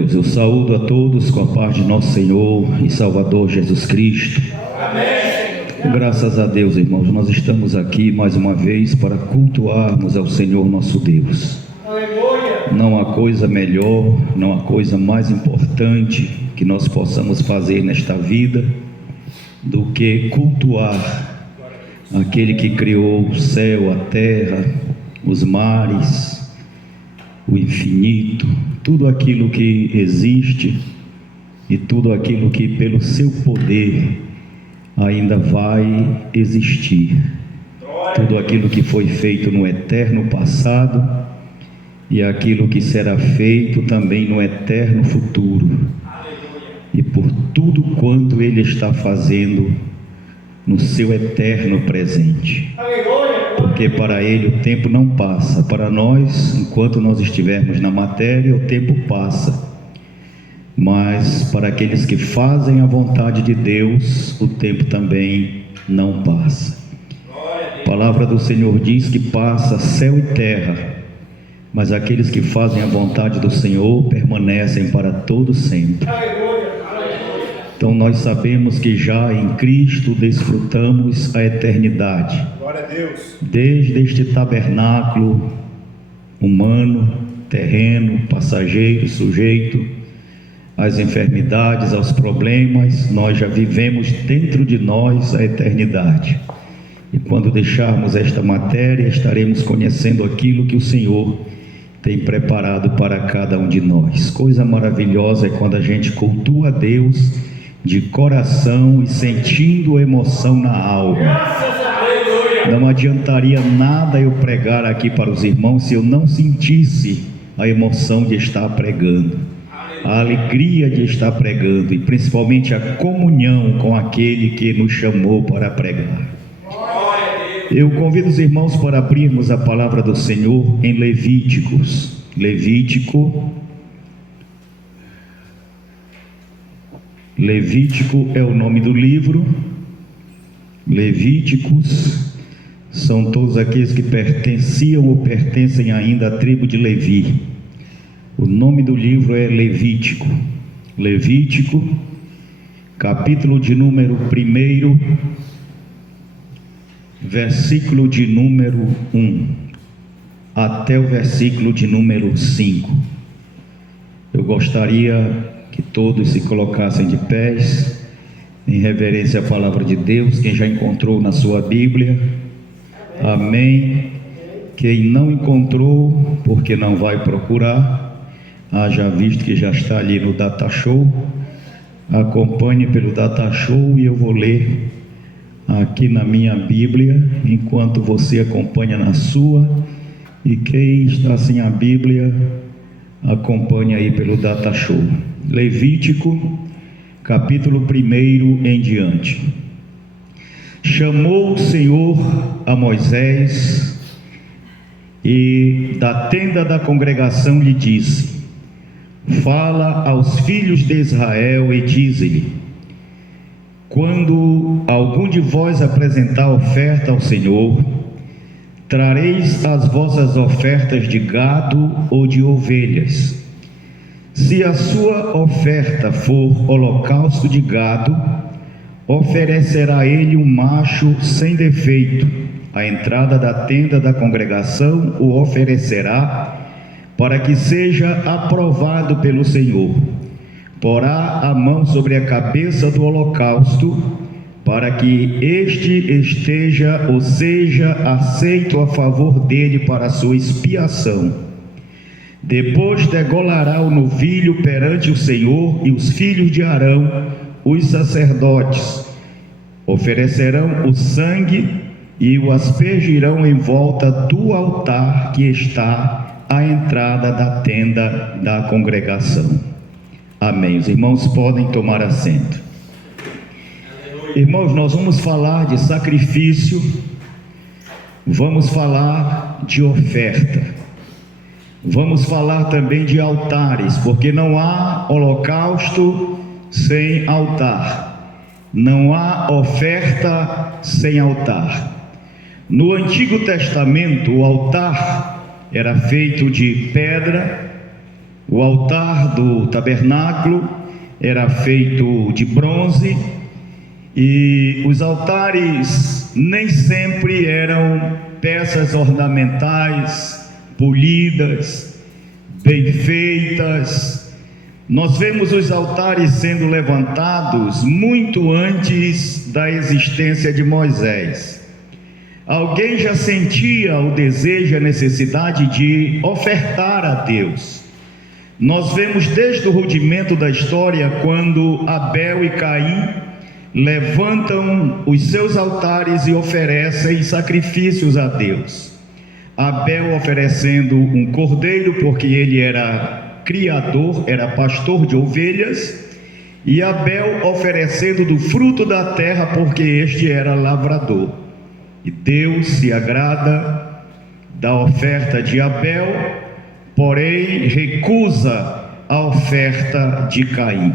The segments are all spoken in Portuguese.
Deus, eu saúdo a todos com a paz de nosso Senhor e Salvador Jesus Cristo. Amém. Graças a Deus, irmãos, nós estamos aqui mais uma vez para cultuarmos ao Senhor nosso Deus. Aleluia. Não há coisa melhor, não há coisa mais importante que nós possamos fazer nesta vida do que cultuar aquele que criou o céu, a terra, os mares, o infinito, tudo aquilo que existe e tudo aquilo que pelo seu poder ainda vai existir, tudo aquilo que foi feito no eterno passado e aquilo que será feito também no eterno futuro, e por tudo quanto Ele está fazendo no seu eterno presente, porque para Ele o tempo não passa. Para nós, enquanto nós estivermos na matéria, o tempo passa, mas para aqueles que fazem a vontade de Deus, o tempo também não passa. A palavra do Senhor diz que passa céu e terra, mas aqueles que fazem a vontade do Senhor permanecem para todo sempre. Então nós sabemos que já em Cristo desfrutamos a eternidade. Glória a Deus. Desde este tabernáculo humano, terreno, passageiro, sujeito às enfermidades, aos problemas, nós já vivemos dentro de nós a eternidade. E quando deixarmos esta matéria, estaremos conhecendo aquilo que o Senhor tem preparado para cada um de nós. Coisa maravilhosa é quando a gente cultua a Deus de coração e sentindo emoção na alma. Não adiantaria nada eu pregar aqui para os irmãos se eu não sentisse a emoção de estar pregando, a alegria de estar pregando, e principalmente a comunhão com aquele que nos chamou para pregar. Eu convido os irmãos para abrirmos a palavra do Senhor em Levíticos. Levítico é o nome do livro. Levíticos são todos aqueles que pertenciam ou pertencem ainda à tribo de Levi. O nome do livro é Levítico. Levítico, capítulo de número 1, versículo de número 1 até o versículo de número 5. Eu gostaria que todos se colocassem de pés em reverência à palavra de Deus. Quem já encontrou na sua Bíblia, amém. Quem não encontrou, porque não vai procurar, haja visto que já está ali no Data Show, acompanhe pelo Data Show e eu vou ler aqui na minha Bíblia, enquanto você acompanha na sua, e quem está sem a Bíblia, acompanhe aí pelo Data Show. Levítico, capítulo 1 em diante. Chamou o Senhor a Moisés e da tenda da congregação lhe disse: fala aos filhos de Israel e dize-lhe: quando algum de vós apresentar oferta ao Senhor, trareis as vossas ofertas de gado ou de ovelhas. Se a sua oferta for holocausto de gado, oferecerá ele um macho sem defeito. À entrada da tenda da congregação o oferecerá, para que seja aprovado pelo Senhor. Porá a mão sobre a cabeça do holocausto, para que este esteja ou seja aceito a favor dele para a sua expiação. Depois degolará o novilho perante o Senhor, e os filhos de Arão, os sacerdotes, oferecerão o sangue e o aspergirão em volta do altar que está à entrada da tenda da congregação. Amém. Os irmãos podem tomar assento. Irmãos, nós vamos falar de sacrifício, vamos falar de oferta, vamos falar também de altares, porque não há holocausto sem altar, não há oferta sem altar. No Antigo Testamento, o altar era feito de pedra, O altar do tabernáculo era feito de bronze e os altares nem sempre eram peças ornamentais, polidas, bem feitas. Nós vemos os altares sendo levantados muito antes da existência de Moisés. Alguém já sentia o desejo e a necessidade de ofertar a Deus. Nós vemos desde o rudimento da história, quando Abel e Caim levantam os seus altares e oferecem sacrifícios a Deus. Abel oferecendo um cordeiro, porque ele era criador, era pastor de ovelhas, e Abel oferecendo do fruto da terra, porque este era lavrador. E Deus se agrada da oferta de Abel, porém recusa a oferta de Caim.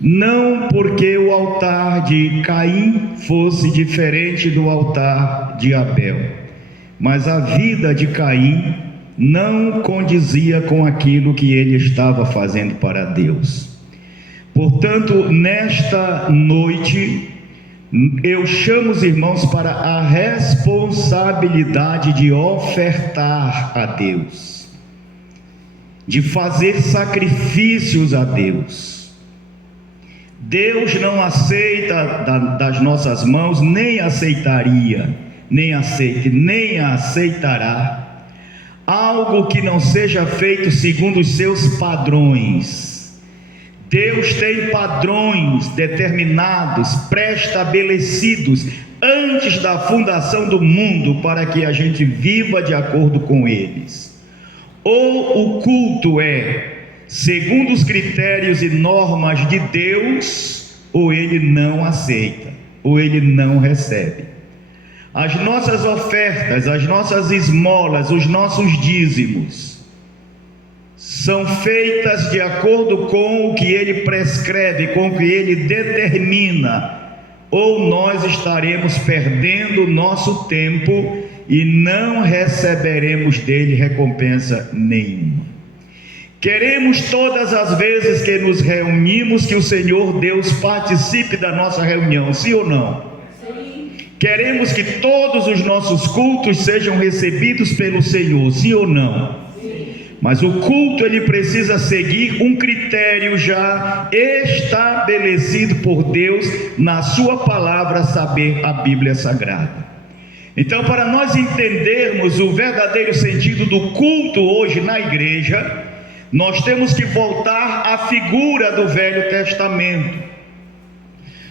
Não porque o altar de Caim fosse diferente do altar de Abel, mas a vida de Caim não condizia com aquilo que ele estava fazendo para Deus. Portanto, nesta noite, eu chamo os irmãos para a responsabilidade de ofertar a Deus, de fazer sacrifícios a Deus. Deus não aceita das nossas mãos, nem aceitaria, nem aceitará algo que não seja feito segundo os seus padrões. Deus tem padrões determinados, pré-estabelecidos antes da fundação do mundo, para que a gente viva de acordo com eles. Ou o culto é segundo os critérios e normas de Deus, ou ele não aceita, ou ele não recebe. As nossas ofertas, as nossas esmolas, os nossos dízimos são feitas de acordo com o que ele prescreve, com o que ele determina, ou nós estaremos perdendo o nosso tempo e não receberemos dele recompensa nenhuma. Queremos todas as vezes que nos reunimos que o Senhor Deus participe da nossa reunião, sim ou não? Sim. Queremos que todos os nossos cultos sejam recebidos pelo Senhor, sim ou não? Sim. Mas o culto ele precisa seguir um critério já estabelecido por Deus na sua palavra, saber a Bíblia Sagrada. Então, para nós entendermos o verdadeiro sentido do culto hoje na igreja, nós temos que voltar à figura do Velho Testamento.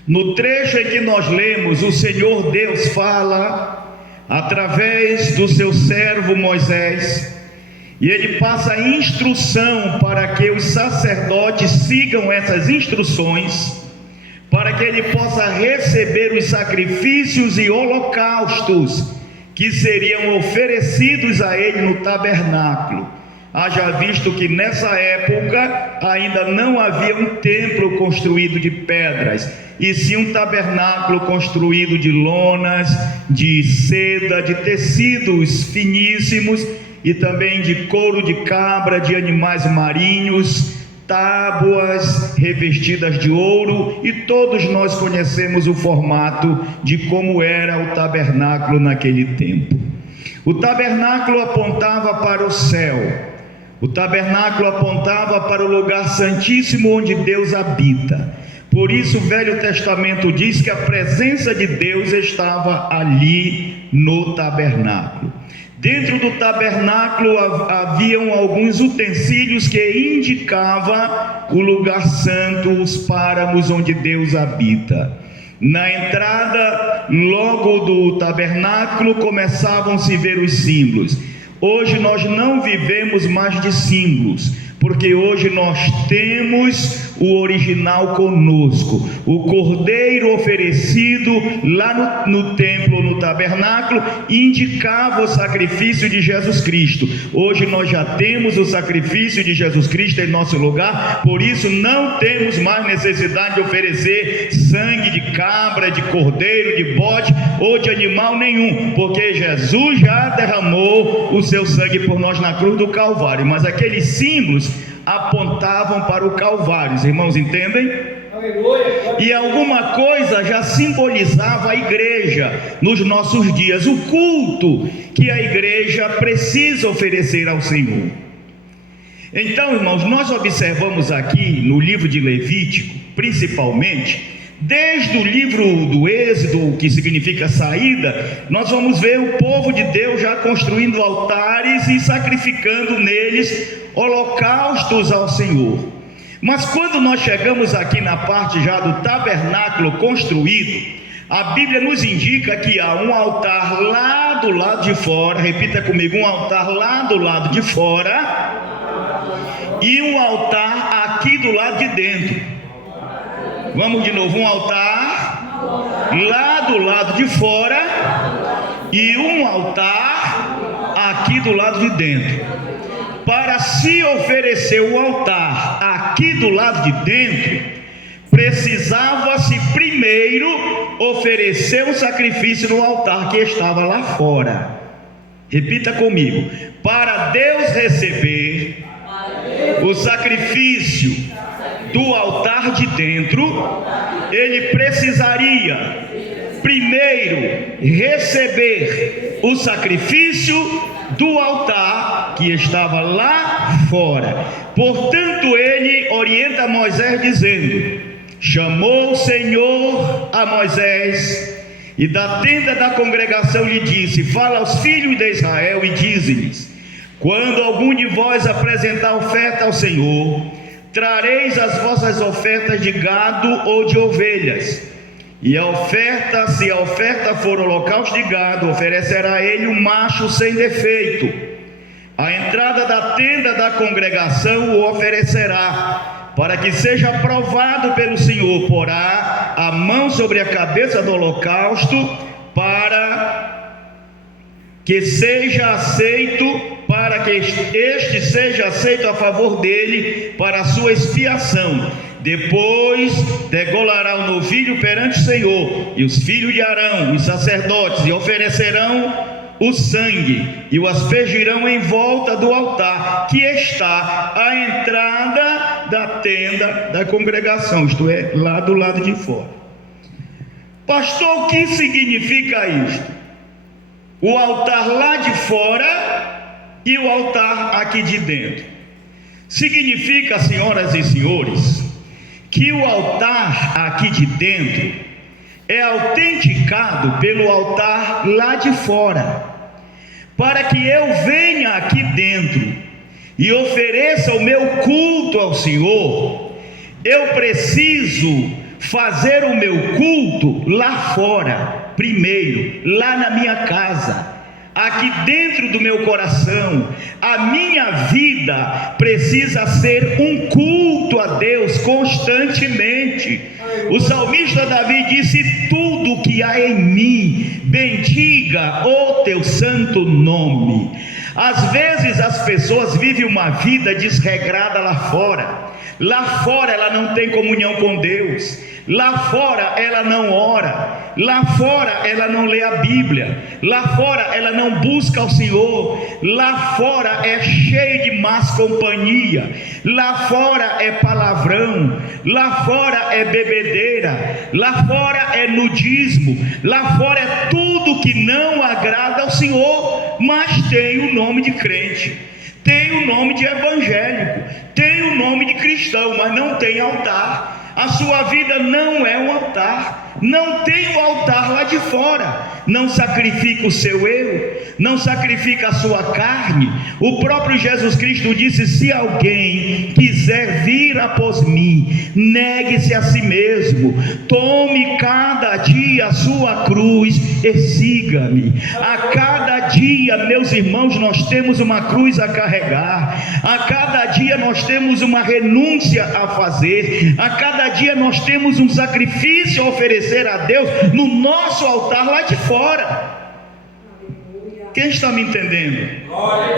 No trecho em que nós lemos, o Senhor Deus fala através do seu servo Moisés, e ele passa instrução para que os sacerdotes sigam essas instruções, para que ele possa receber os sacrifícios e holocaustos que seriam oferecidos a ele no tabernáculo. Haja visto que nessa época ainda não havia um templo construído de pedras, e sim um tabernáculo construído de lonas, de seda, de tecidos finíssimos, e também de couro de cabra, de animais marinhos, tábuas revestidas de ouro, e todos nós conhecemos o formato de como era o tabernáculo naquele tempo. O tabernáculo apontava para o céu. O tabernáculo apontava para o lugar santíssimo onde Deus habita. Por isso o Velho Testamento diz que a presença de Deus estava ali no tabernáculo. Dentro do tabernáculo haviam alguns utensílios que indicavam o lugar santo, os páramos onde Deus habita. Na entrada, logo do tabernáculo, começavam a se ver os símbolos. Hoje nós não vivemos mais de símbolos, porque hoje nós temos o original conosco. O cordeiro oferecido lá no templo, no tabernáculo, indicava o sacrifício de Jesus Cristo. Hoje nós já temos o sacrifício de Jesus Cristo em nosso lugar, por isso não temos mais necessidade de oferecer sangue de cabra, de cordeiro, de bode ou de animal nenhum, porque Jesus já derramou o seu sangue por nós na cruz do Calvário. Mas aqueles símbolos apontavam para o Calvário. Os irmãos entendem? E alguma coisa já simbolizava a igreja nos nossos dias, o culto que a igreja precisa oferecer ao Senhor. Então, irmãos, nós observamos aqui no livro de Levítico, principalmente, desde o livro do Êxodo, que significa saída, nós vamos ver o povo de Deus já construindo altares e sacrificando neles holocaustos ao Senhor. Mas quando nós chegamos aqui na parte já do tabernáculo construído, a Bíblia nos indica que há um altar lá do lado de fora, repita comigo, um altar lá do lado de fora e um altar aqui do lado de dentro. Vamos de novo, um altar lá do lado de fora e um altar aqui do lado de dentro. Para se oferecer o altar aqui do lado de dentro, precisava-se primeiro oferecer o sacrifício no altar que estava lá fora. Repita comigo: para Deus receber o sacrifício do altar de dentro, ele precisaria primeiro receber o sacrifício do altar que estava lá fora. Portanto, ele orienta Moisés dizendo: chamou o Senhor a Moisés e da tenda da congregação lhe disse: fala aos filhos de Israel e dize-lhes: quando algum de vós apresentar oferta ao Senhor, trareis as vossas ofertas de gado ou de ovelhas. E a oferta, se a oferta for holocausto de gado, oferecerá ele um macho sem defeito. A entrada da tenda da congregação o oferecerá, para que seja aprovado pelo Senhor. Porá a mão sobre a cabeça do holocausto, para que seja aceito, para que este seja aceito a favor dele, para a sua expiação. Depois degolará o novilho perante o Senhor, e os filhos de Arão, os sacerdotes, e oferecerão o sangue, e o aspergirão em volta do altar, que está à entrada da tenda da congregação, isto é, lá do lado de fora. Pastor, o que significa isto? O altar lá de fora e o altar aqui de dentro. Significa, senhoras e senhores, que o altar aqui de dentro é autenticado pelo altar lá de fora. Para que eu venha aqui dentro e ofereça o meu culto ao Senhor, eu preciso fazer o meu culto lá fora, primeiro, lá na minha casa. Aqui dentro do meu coração, a minha vida precisa ser um culto a Deus constantemente. O salmista Davi disse: tudo que há em mim, bendiga o teu santo nome. Às vezes as pessoas vivem uma vida desregrada lá fora. Lá fora ela não tem comunhão com Deus. Lá fora ela não ora. Lá fora ela não lê a Bíblia. Lá fora ela não busca o Senhor. Lá fora é cheio de más companhia. Lá fora é palavrão. Lá fora é bebedeira. Lá fora é nudismo. Lá fora é tudo que não agrada ao Senhor, mas tem o nome de crente, tem o nome de evangélico, tem o nome de cristão, mas não tem altar. A sua vida não é um altar, não tem o altar lá de fora, não sacrifica o seu eu, não sacrifica a sua carne. O próprio Jesus Cristo disse: se alguém quiser vir após mim, negue-se a si mesmo, tome cada dia a sua cruz e siga-me. A cada dia, meus irmãos, nós temos uma cruz a carregar, a cada dia nós temos uma renúncia a fazer, a cada dia nós temos um sacrifício a oferecer a Deus no nosso altar lá de fora. Quem está me entendendo?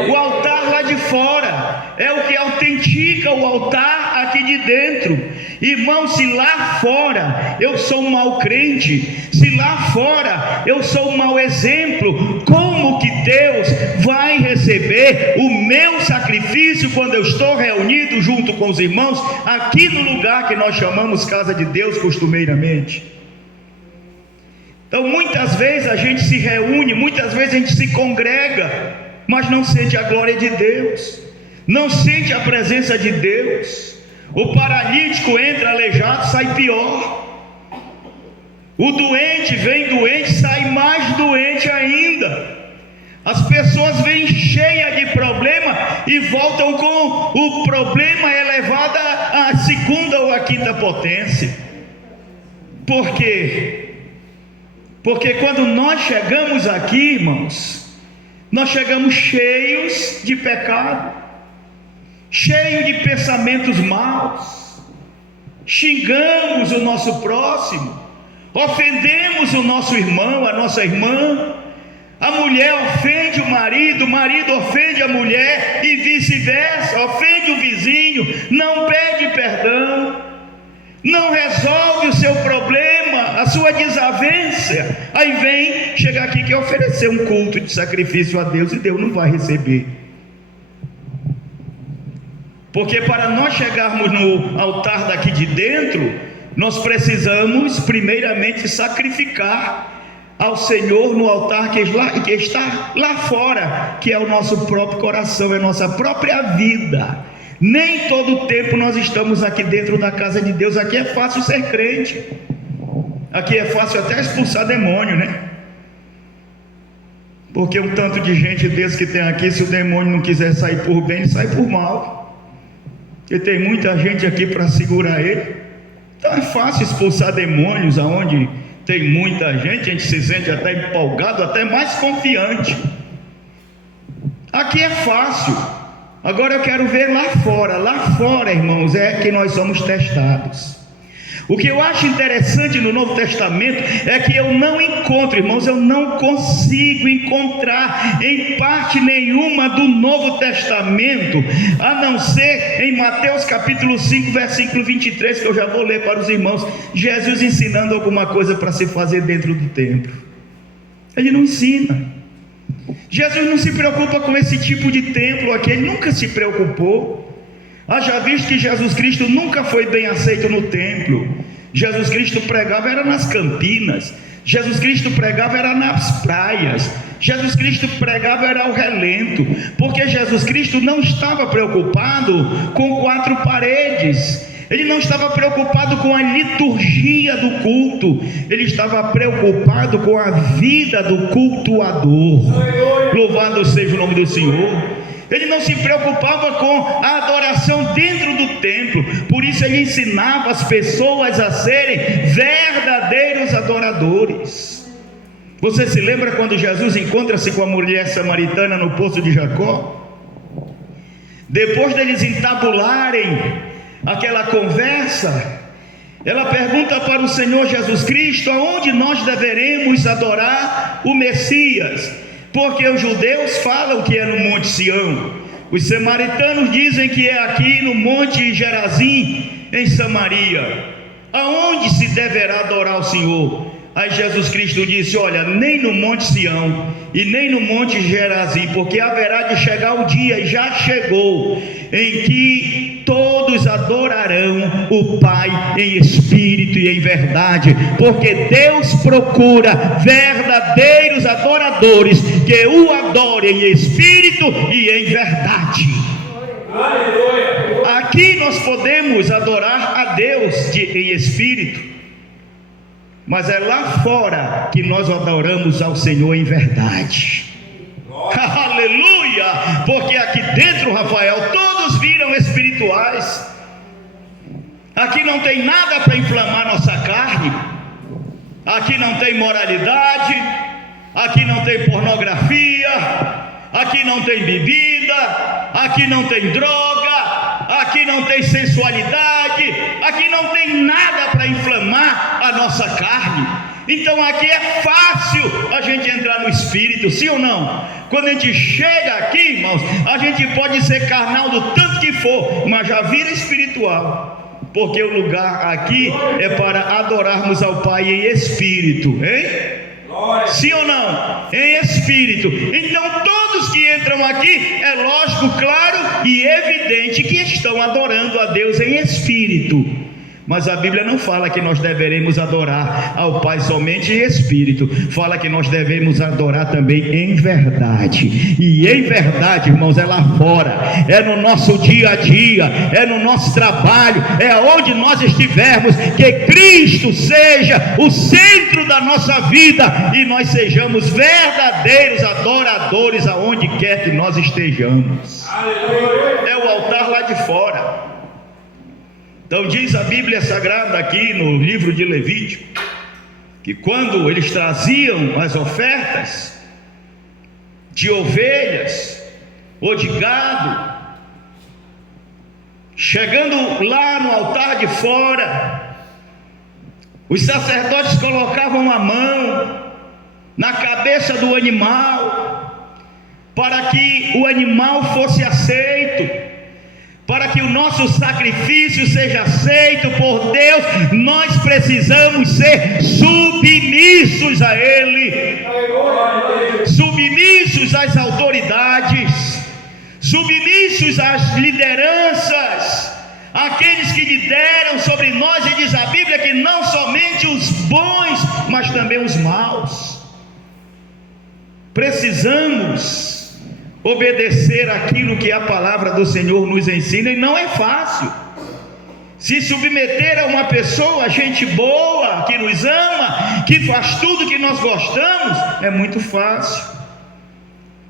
O altar lá de fora, é o que autentica o altar aqui de dentro. Irmão, se lá fora eu sou um mau crente, se lá fora eu sou um mau exemplo, como que Deus vai receber o meu sacrifício quando eu estou reunido junto com os irmãos aqui no lugar que nós chamamos casa de Deus costumeiramente? Então muitas vezes a gente se reúne, muitas vezes a gente se congrega, mas não sente a glória de Deus, não sente a presença de Deus. O paralítico entra aleijado, sai pior. O doente vem doente, sai mais doente ainda. As pessoas vêm cheias de problema e voltam com o problema elevado à segunda ou à quinta potência. Por quê? Porque quando nós chegamos aqui, irmãos, nós chegamos cheios de pecado, cheios de pensamentos maus, xingamos o nosso próximo, ofendemos o nosso irmão, a nossa irmã, a mulher ofende o marido ofende a mulher e vice-versa, ofende o vizinho, não pede perdão, não resolve o seu problema, a sua desavença. Aí vem chegar aqui que oferecer um culto de sacrifício a Deus e Deus não vai receber. Porque para nós chegarmos no altar daqui de dentro, nós precisamos primeiramente sacrificar ao Senhor no altar que está lá fora, que é o nosso próprio coração, é a nossa própria vida. Nem todo tempo nós estamos aqui dentro da casa de Deus. Aqui é fácil ser crente, aqui é fácil até expulsar demônio, né? Porque um tanto de gente desse que tem aqui, se o demônio não quiser sair por bem, ele sai por mal. E tem muita gente aqui para segurar ele. Então é fácil expulsar demônios. Aonde tem muita gente, a gente se sente até empolgado, até mais confiante. Aqui é fácil. Agora eu quero ver lá fora. Lá fora, irmãos, é que nós somos testados. O que eu acho interessante no Novo Testamento é que eu não encontro, irmãos, eu não consigo encontrar em parte nenhuma do Novo Testamento, a não ser em Mateus capítulo 5, versículo 23, que eu já vou ler para os irmãos, Jesus ensinando alguma coisa para se fazer dentro do templo. Ele não ensina. Jesus não se preocupa com esse tipo de templo aqui, ele nunca se preocupou. Haja visto que Jesus Cristo nunca foi bem aceito no templo. Jesus Cristo pregava era nas campinas, Jesus Cristo pregava era nas praias, Jesus Cristo pregava era ao relento, porque Jesus Cristo não estava preocupado com quatro paredes, ele não estava preocupado com a liturgia do culto, ele estava preocupado com a vida do cultuador. Louvado seja o nome do Senhor. Ele não se preocupava com a adoração dentro do templo, por isso ele ensinava as pessoas a serem verdadeiros adoradores. Você se lembra quando Jesus encontra-se com a mulher samaritana no poço de Jacó? Depois deles entabularem aquela conversa, ela pergunta para o Senhor Jesus Cristo aonde nós deveremos adorar o Messias. Porque os judeus falam que é no Monte Sião, os samaritanos dizem que é aqui no Monte Gerazim, em Samaria. Aonde se deverá adorar o Senhor? Aí Jesus Cristo disse: olha, nem no Monte Sião e nem no Monte Gerazim, porque haverá de chegar o dia, e já chegou, em que todos adorarão o Pai em espírito e em verdade, porque Deus procura verdadeiros adoradores que o adorem em espírito e em verdade. Aqui nós podemos adorar a Deus em espírito, mas é lá fora que nós adoramos ao Senhor em verdade. Aleluia! Porque aqui dentro, Rafael, todos viram espirituais. Aqui não tem nada para inflamar nossa carne. Aqui não tem moralidade. Aqui não tem pornografia. Aqui não tem bebida. Aqui não tem droga. Aqui não tem sensualidade. Aqui não tem nada para inflamar a nossa carne. Então aqui é fácil a gente entrar no Espírito, sim ou não? Quando a gente chega aqui, irmãos, a gente pode ser carnal do tanto que for, mas já vira espiritual, porque o lugar aqui é para adorarmos ao Pai em espírito, hein? Sim ou não? Em espírito. Então todos que entram aqui, é lógico, claro e evidente que estão adorando a Deus em espírito. Mas a Bíblia não fala que nós deveremos adorar ao Pai somente em espírito. Fala que nós devemos adorar também em verdade. E em verdade, irmãos, é lá fora, é no nosso dia a dia, é no nosso trabalho, é onde nós estivermos, que Cristo seja o centro da nossa vida e nós sejamos verdadeiros adoradores aonde quer que nós estejamos. É o altar lá de fora. Então diz a Bíblia Sagrada aqui no livro de Levítico, que quando eles traziam as ofertas de ovelhas ou de gado, chegando lá no altar de fora, os sacerdotes colocavam a mão na cabeça do animal, para que o animal fosse aceito. Para que o nosso sacrifício seja aceito por Deus, nós precisamos ser submissos a Ele, submissos às autoridades, submissos às lideranças, aqueles que lideram sobre nós. E diz a Bíblia que não somente os bons, mas também os maus. Precisamos obedecer aquilo que a palavra do Senhor nos ensina, e não é fácil. Se submeter a uma pessoa, gente boa, que nos ama, que faz tudo que nós gostamos, é muito fácil.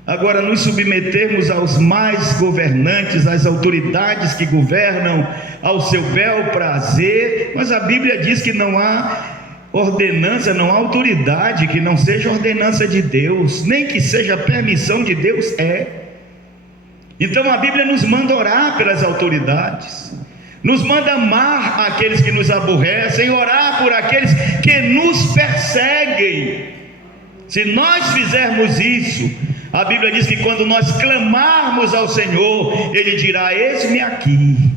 Agora, nos submetermos aos mais governantes, às autoridades que governam ao seu bel prazer, mas a Bíblia diz que não há ordenança, não há autoridade que não seja ordenança de Deus, nem que seja permissão de Deus. Então a Bíblia nos manda orar pelas autoridades, nos manda amar aqueles que nos aborrecem, orar por aqueles que nos perseguem. Se nós fizermos isso, a Bíblia diz que quando nós clamarmos ao Senhor, Ele dirá: eis-me aqui.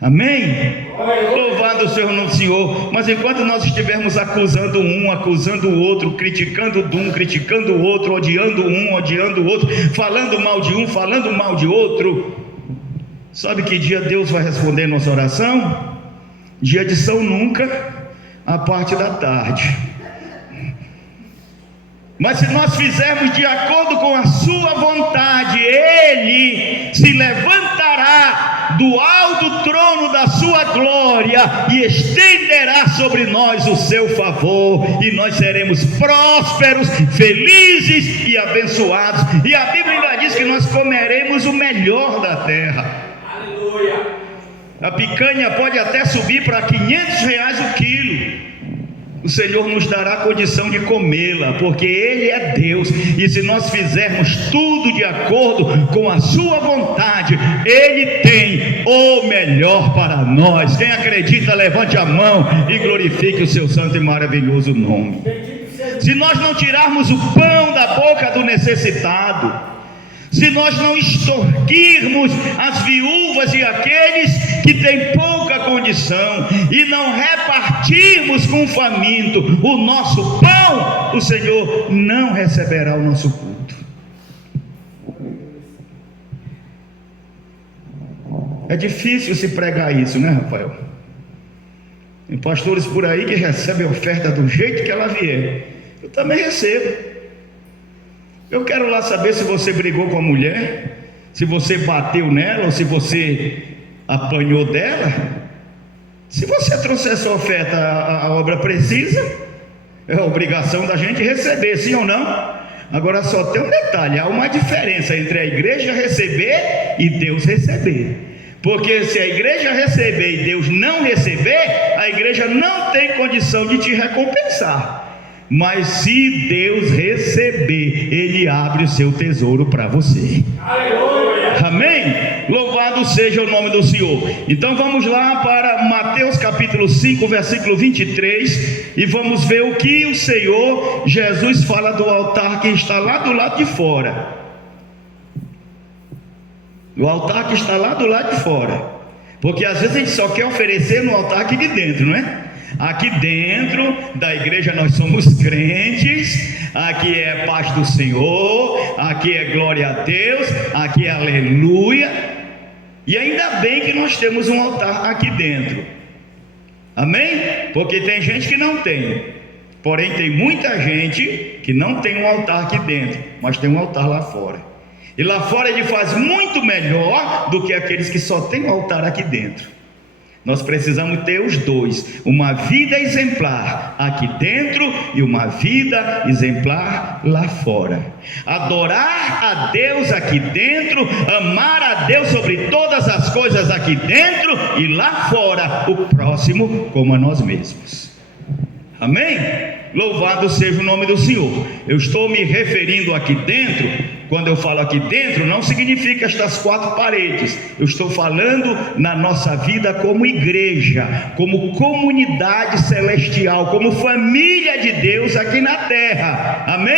Amém? Louvado seja o nome do Senhor. Mas enquanto nós estivermos acusando um, acusando o outro, criticando um, criticando o outro, odiando um, odiando o outro, falando mal de um, falando mal de outro, sabe que dia Deus vai responder nossa oração? Dia de São Nunca, a parte da tarde. Mas se nós fizermos de acordo com a sua vontade, Ele se levantará do alto trono da sua glória e estenderá sobre nós o seu favor, e nós seremos prósperos, felizes e abençoados. E a Bíblia ainda diz que nós comeremos o melhor da terra. Aleluia. A picanha pode até subir para R$500 o quilo. O Senhor nos dará condição de comê-la, porque Ele é Deus, e se nós fizermos tudo de acordo com a sua vontade, Ele tem o melhor para nós. Quem acredita, levante a mão e glorifique o seu santo e maravilhoso nome. Se nós não tirarmos o pão da boca do necessitado, se nós não extorquirmos as viúvas e aqueles que têm pouca condição, e não repartirmos com o faminto o nosso pão, o Senhor não receberá o nosso culto. É difícil se pregar isso, né, Rafael? Tem pastores por aí que recebem a oferta do jeito que ela vier. Eu também recebo. Eu quero lá saber se você brigou com a mulher, se você bateu nela, ou se você apanhou dela. Se você trouxer essa oferta, a obra precisa, é a obrigação da gente receber, sim ou não? Agora só tem um detalhe: há uma diferença entre a igreja receber e Deus receber. Porque se a igreja receber e Deus não receber, a igreja não tem condição de te recompensar. Mas se Deus receber, Ele abre o seu tesouro para você. Aleluia. Amém? Louvado seja o nome do Senhor. Então vamos lá para Mateus capítulo 5, versículo 23, e vamos ver o que o Senhor Jesus fala do altar que está lá do lado de fora. O altar que está lá do lado de fora, porque às vezes a gente só quer oferecer no altar aqui de dentro, não é? Aqui dentro da igreja nós somos crentes, aqui é paz do Senhor, aqui é glória a Deus, aqui é aleluia, e ainda bem que nós temos um altar aqui dentro, amém? Porque tem gente que não tem, porém tem muita gente que não tem um altar aqui dentro, mas tem um altar lá fora. E lá fora ele faz muito melhor do que aqueles que só tem o altar aqui dentro. Nós precisamos ter os dois, uma vida exemplar aqui dentro e uma vida exemplar lá fora. Adorar a Deus aqui dentro, amar a Deus sobre todas as coisas aqui dentro e lá fora o próximo como a nós mesmos. Amém? Louvado seja o nome do Senhor. Eu estou me referindo aqui dentro. Quando eu falo aqui dentro, não significa estas quatro paredes. Eu estou falando na nossa vida como igreja, como comunidade celestial, como família de Deus aqui na terra. Amém?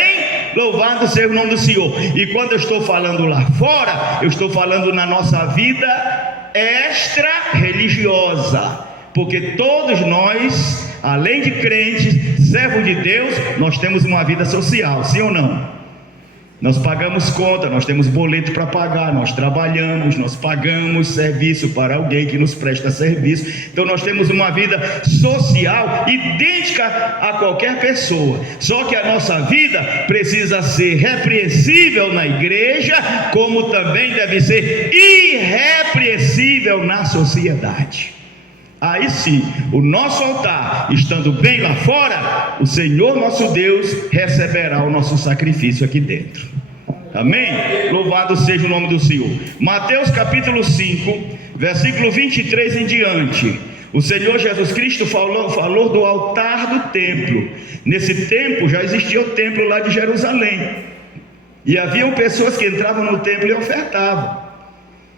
Louvado seja o nome do Senhor. E quando eu estou falando lá fora, eu estou falando na nossa vida extra-religiosa. Porque todos nós, além de crentes, servos de Deus, nós temos uma vida social, sim ou não? Nós pagamos conta, nós temos boleto para pagar, nós trabalhamos, nós pagamos serviço para alguém que nos presta serviço. Então nós temos uma vida social idêntica a qualquer pessoa. Só que a nossa vida precisa ser repreensível na igreja, como também deve ser irrepreensível na sociedade. Aí sim, o nosso altar estando bem lá fora, o Senhor nosso Deus receberá o nosso sacrifício aqui dentro. Amém? Louvado seja o nome do Senhor. Mateus capítulo 5, versículo 23 em diante. O Senhor Jesus Cristo falou do altar do templo. Nesse tempo já existia o templo lá de Jerusalém. E haviam pessoas que entravam no templo e ofertavam.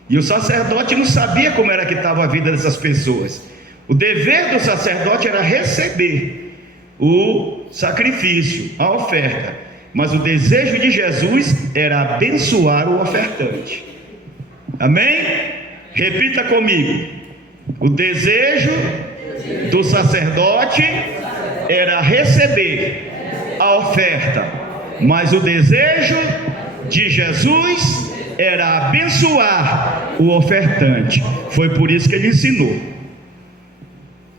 E o sacerdote não sabia como era que estava a vida dessas pessoas. O dever do sacerdote era receber o sacrifício, a oferta. Mas o desejo de Jesus era abençoar o ofertante. Amém? Repita comigo. O desejo do sacerdote era receber a oferta. Mas o desejo de Jesus era abençoar o ofertante. Foi por isso que ele ensinou.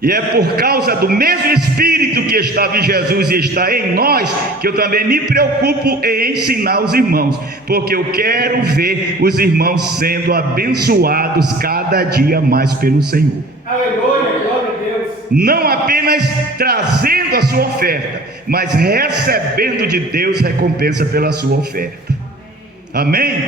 E é por causa do mesmo Espírito que estava em Jesus e está em nós, que eu também me preocupo em ensinar os irmãos, porque eu quero ver os irmãos sendo abençoados cada dia mais pelo Senhor. Aleluia, glória a Deus. Não apenas trazendo a sua oferta, mas recebendo de Deus recompensa pela sua oferta. Amém?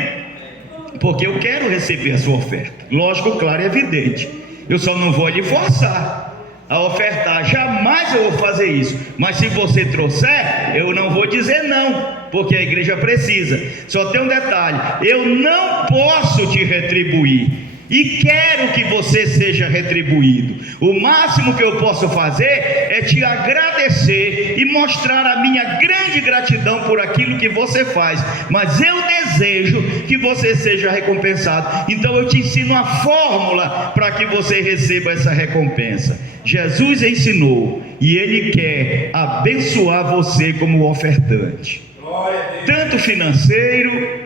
Porque eu quero receber a sua oferta. Lógico, claro e evidente. Eu só não vou lhe forçar a ofertar, jamais eu vou fazer isso. Mas se você trouxer, eu não vou dizer não, porque a igreja precisa. Só tem um detalhe: eu não posso te retribuir, e quero que você seja retribuído. O máximo que eu posso fazer é te agradecer e mostrar a minha grande gratidão por aquilo que você faz, mas eu desejo que você seja recompensado. Então eu te ensino a fórmula para que você receba essa recompensa. Jesus ensinou, e Ele quer abençoar você como ofertante, tanto financeiro,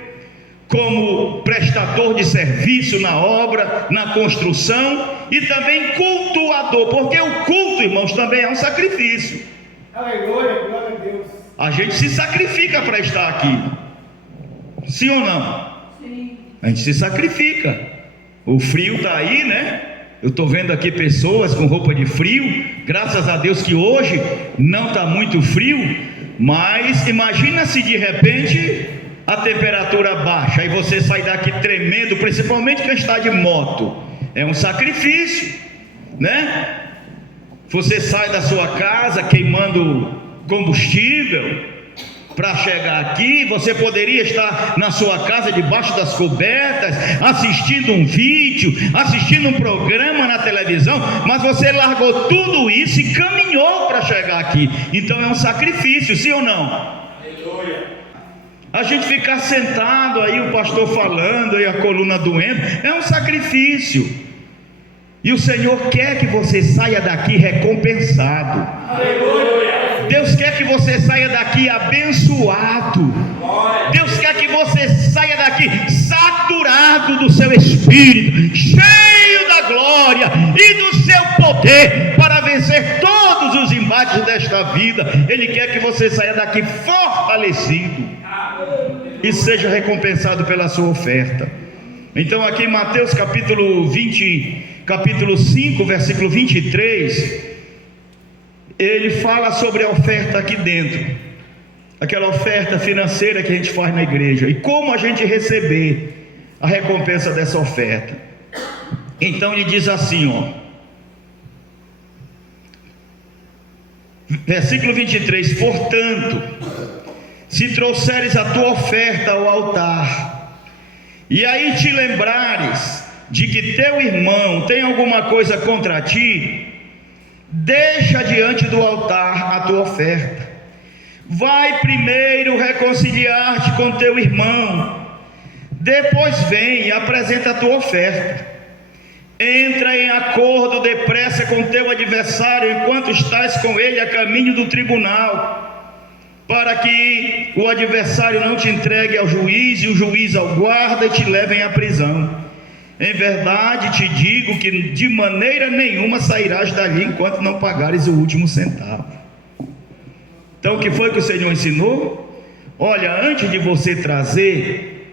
como prestador de serviço na obra, na construção, e também cultuador, porque o culto, irmãos, também é um sacrifício. Aleluia, glória a Deus. A gente se sacrifica para estar aqui, sim ou não? Sim. A gente se sacrifica. O frio está aí, né? Eu estou vendo aqui pessoas com roupa de frio. Graças a Deus que hoje não está muito frio, mas imagina se de repente a temperatura baixa e você sai daqui tremendo, principalmente quem está de moto. É um sacrifício, né? Você sai da sua casa queimando combustível, para chegar aqui. Você poderia estar na sua casa, debaixo das cobertas, assistindo um vídeo, assistindo um programa na televisão, mas você largou tudo isso e caminhou para chegar aqui. Então é um sacrifício, sim ou não? A gente ficar sentado aí, o pastor falando e a coluna doendo, é um sacrifício. E o Senhor quer que você saia daqui recompensado. Deus quer que você saia daqui abençoado. Deus quer que você saia daqui saturado do seu espírito, cheio da glória e do seu poder para vencer todos os embates desta vida. Ele quer que você saia daqui fortalecido e seja recompensado pela sua oferta. Então aqui em Mateus capítulo 5, versículo 23, ele fala sobre a oferta aqui dentro, aquela oferta financeira que a gente faz na igreja, e como a gente receber a recompensa dessa oferta. Então ele diz assim, versículo 23, portanto, se trouxeres a tua oferta ao altar, e aí te lembrares de que teu irmão tem alguma coisa contra ti, deixa diante do altar a tua oferta, vai primeiro reconciliar-te com teu irmão, depois vem e apresenta a tua oferta. Entra em acordo depressa com teu adversário enquanto estás com ele a caminho do tribunal, para que o adversário não te entregue ao juiz e o juiz ao guarda e te levem à prisão. Em verdade te digo que de maneira nenhuma sairás dali enquanto não pagares o último centavo. Então o que foi que o Senhor ensinou? Olha, antes de você trazer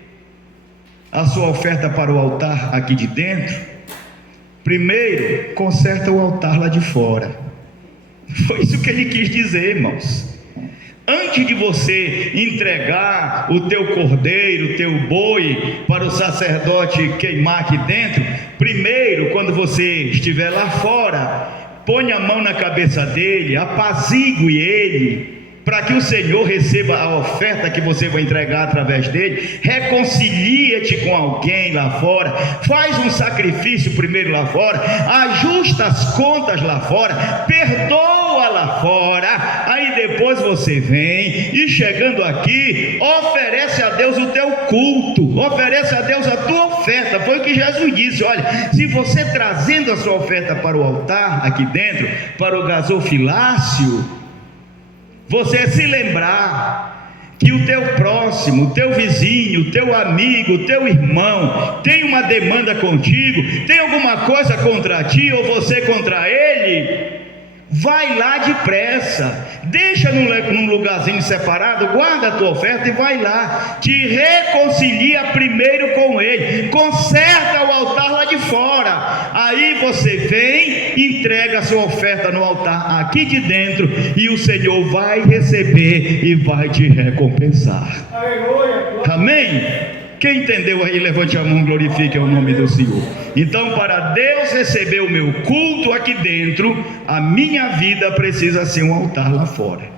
a sua oferta para o altar aqui de dentro, primeiro conserta o altar lá de fora. Foi isso que ele quis dizer, irmãos. Antes de você entregar o teu cordeiro, o teu boi para o sacerdote queimar aqui dentro, primeiro, quando você estiver lá fora, põe a mão na cabeça dele, apazigue ele, para que o Senhor receba a oferta que você vai entregar através dele. Reconcilia-te com alguém lá fora, faz um sacrifício primeiro lá fora, ajusta as contas lá fora, perdoa lá fora, aí depois você vem e chegando aqui, oferece a Deus o teu culto, oferece a Deus a tua oferta. Foi o que Jesus disse: olha, se você trazendo a sua oferta para o altar aqui dentro, para o gasofilácio, você se lembrar que o teu próximo, o teu vizinho, o teu amigo, o teu irmão tem uma demanda contigo, tem alguma coisa contra ti ou você contra ele, vai lá depressa, deixa num lugarzinho separado, guarda a tua oferta e vai lá, te reconcilia primeiro com ele, conserta o altar lá de fora, aí você vem, entrega a sua oferta no altar aqui de dentro, e o Senhor vai receber e vai te recompensar. Aleluia. Amém? Quem entendeu aí, levante a mão, glorifique o nome do Senhor. Então, para Deus receber o meu culto aqui dentro, a minha vida precisa ser um altar lá fora.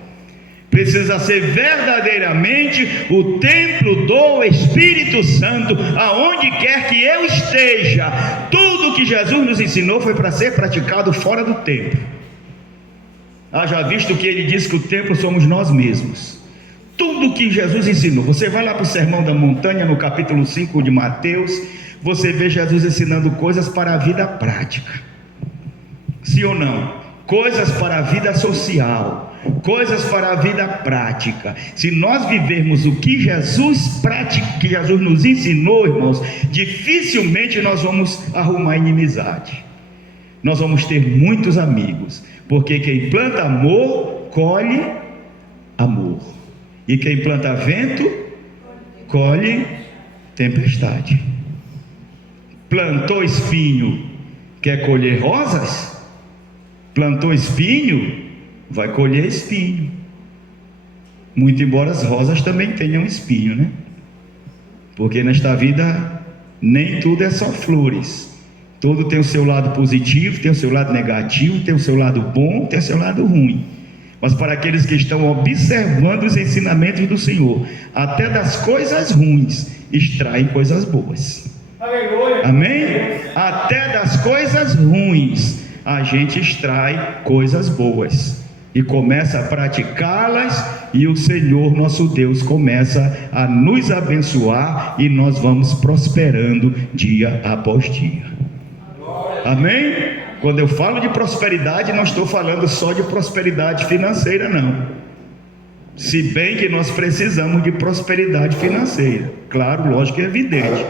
Precisa ser verdadeiramente o templo do Espírito Santo, aonde quer que eu esteja. Tudo que Jesus nos ensinou foi para ser praticado fora do templo. Já visto que ele disse que o templo somos nós mesmos. Tudo que Jesus ensinou, você vai lá para o Sermão da Montanha, no capítulo 5 de Mateus, você vê Jesus ensinando coisas para a vida prática, sim ou não? Coisas para a vida social, coisas para a vida prática. Se nós vivermos o que Jesus nos ensinou, irmãos, dificilmente nós vamos arrumar inimizade, nós vamos ter muitos amigos, porque quem planta amor, colhe amor. E quem planta vento, colhe tempestade. Plantou espinho, quer colher rosas? Plantou espinho, vai colher espinho. Muito embora as rosas também tenham espinho, né? Porque nesta vida nem tudo é só flores. Tudo tem o seu lado positivo, tem o seu lado negativo, tem o seu lado bom, tem o seu lado ruim. mas para aqueles que estão observando os ensinamentos do Senhor. Até das coisas ruins extraem coisas boas. Amém? Até das coisas ruins a gente extrai coisas boas e começa a praticá-las, e o Senhor nosso Deus começa a nos abençoar, e nós vamos prosperando dia após dia. Amém? Quando eu falo de prosperidade, não estou falando só de prosperidade financeira, não. Se bem que nós precisamos de prosperidade financeira, claro, lógico e evidente.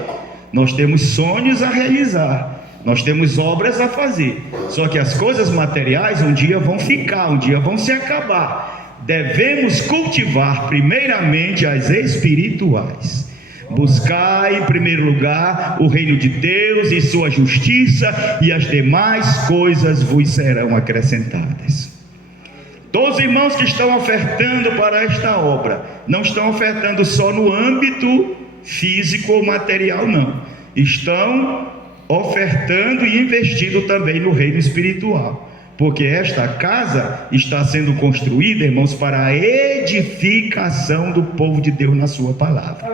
Nós temos sonhos a realizar, nós temos obras a fazer, só que as coisas materiais um dia vão ficar, um dia vão se acabar. Devemos cultivar primeiramente as espirituais. Buscai em primeiro lugar o reino de Deus e sua justiça, e as demais coisas vos serão acrescentadas. Todos os irmãos que estão ofertando para esta obra, não estão ofertando só no âmbito físico ou material, não. Estão ofertando e investindo também no reino espiritual, porque esta casa está sendo construída, irmãos, para a edificação do povo de Deus na sua palavra.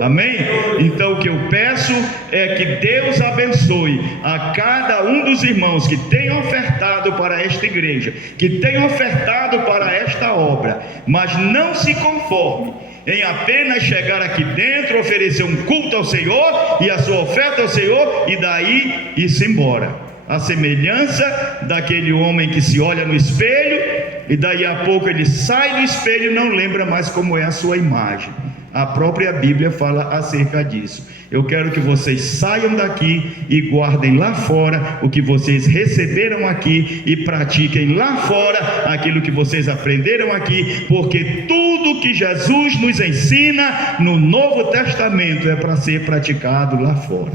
Amém? Então o que eu peço é que Deus abençoe a cada um dos irmãos que tem ofertado para esta igreja, que tem ofertado para esta obra, mas não se conforme em apenas chegar aqui dentro, oferecer um culto ao Senhor e a sua oferta ao Senhor, e daí ir-se embora. A semelhança daquele homem que se olha no espelho e daí a pouco ele sai do espelho e não lembra mais como é a sua imagem. A própria Bíblia fala acerca disso. Eu quero que vocês saiam daqui e guardem lá fora o que vocês receberam aqui, e pratiquem lá fora aquilo que vocês aprenderam aqui, porque tudo que Jesus nos ensina no Novo Testamento é para ser praticado lá fora.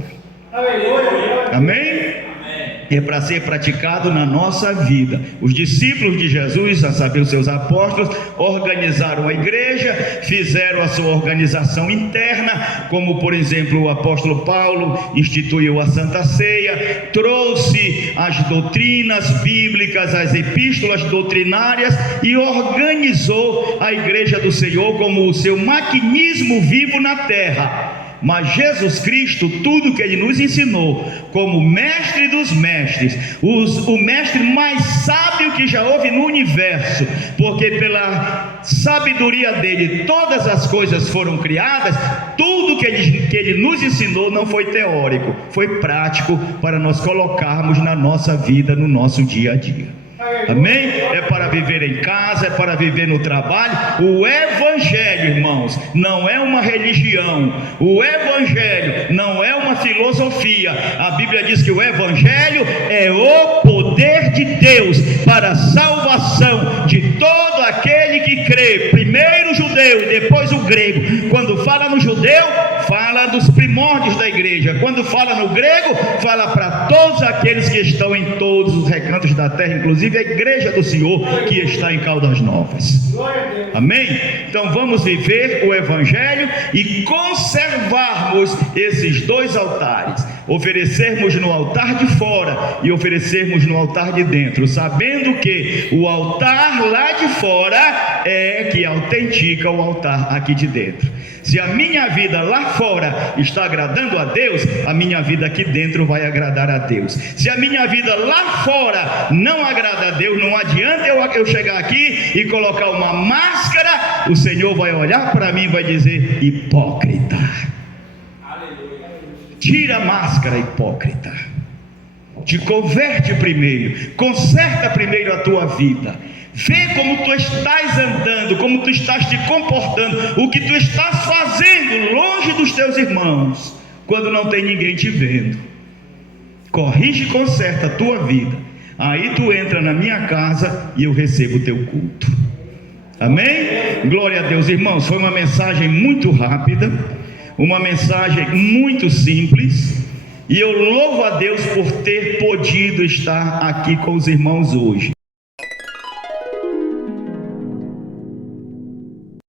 Amém? É para ser praticado na nossa vida. Os discípulos de Jesus, a saber, os seus apóstolos, organizaram a igreja, fizeram a sua organização interna, como por exemplo o apóstolo Paulo instituiu a Santa Ceia, trouxe as doutrinas bíblicas, as epístolas doutrinárias, e organizou a igreja do Senhor como o seu maquinismo vivo na terra. Mas Jesus Cristo, tudo que Ele nos ensinou, como mestre dos mestres, o mestre mais sábio que já houve no universo, porque pela sabedoria dele todas as coisas foram criadas, tudo que ele nos ensinou não foi teórico, foi prático, para nós colocarmos na nossa vida, no nosso dia a dia. Amém? É para viver em casa, é para viver no trabalho. O Evangelho, irmãos, não é uma religião. O Evangelho não é uma filosofia. A Bíblia diz que o Evangelho é o poder de Deus para a salvação de todo aquele que crê. Primeiro o judeu e depois o grego. Quando fala no judeu, fala dos primórdios da igreja. Quando fala no grego, fala para todos aqueles que estão em todos os recantos da terra, inclusive a igreja do Senhor que está em Caldas Novas. Amém? Então vamos viver o Evangelho e conservarmos esses dois altares, oferecermos no altar de fora e oferecermos no altar de dentro, sabendo que o altar lá de fora é que autentica o altar aqui de dentro. Se a minha vida lá fora está agradando a Deus, a minha vida aqui dentro vai agradar a Deus. Se a minha vida lá fora não agrada a Deus, não adianta eu chegar aqui e colocar uma máscara, o Senhor vai olhar para mim e vai dizer: hipócrita. Tira a máscara, hipócrita. Te converte primeiro, conserta primeiro a tua vida. Vê como tu estás andando, como tu estás te comportando, o que tu estás fazendo longe dos teus irmãos, quando não tem ninguém te vendo. Corrige e conserta a tua vida. Aí tu entra na minha casa e eu recebo o teu culto. Amém? Glória a Deus, irmãos. Foi uma mensagem muito rápida, uma mensagem muito simples, e eu louvo a Deus por ter podido estar aqui com os irmãos hoje.